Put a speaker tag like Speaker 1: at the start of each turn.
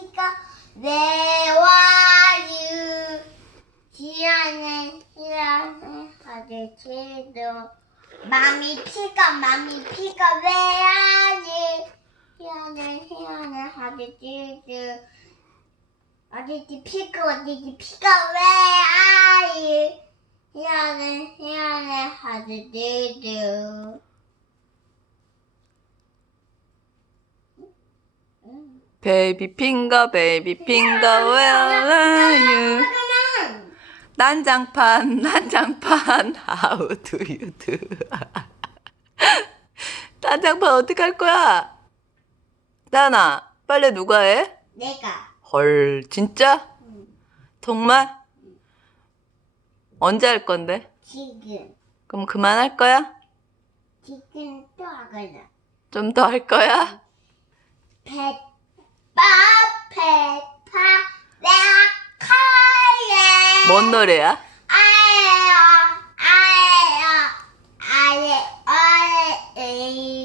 Speaker 1: Chica, there are you. Hiane, Hiane, Hadechido. Mommy Chica, Mommy Chica, where are you? Hiane, Hiane, Hadechido. Hadechi Chica, Hadechi Chica, where are you? Hiane, Hiane, Hadechido.
Speaker 2: 베이비 핑거 베이비 핑거 where are you 난장판 난장판 how do you do 난장판 어떻게 할 거야? 나나 빨래 누가 해?
Speaker 1: 내가
Speaker 2: 헐 진짜? 정말? 언제 할 건데?
Speaker 1: 지금
Speaker 2: 그럼 그만할 거야?
Speaker 1: 지금 또 하거든.
Speaker 2: 좀 더 할 거야?
Speaker 1: 뭔 노래야? 아예요
Speaker 2: 아예요 아예 아예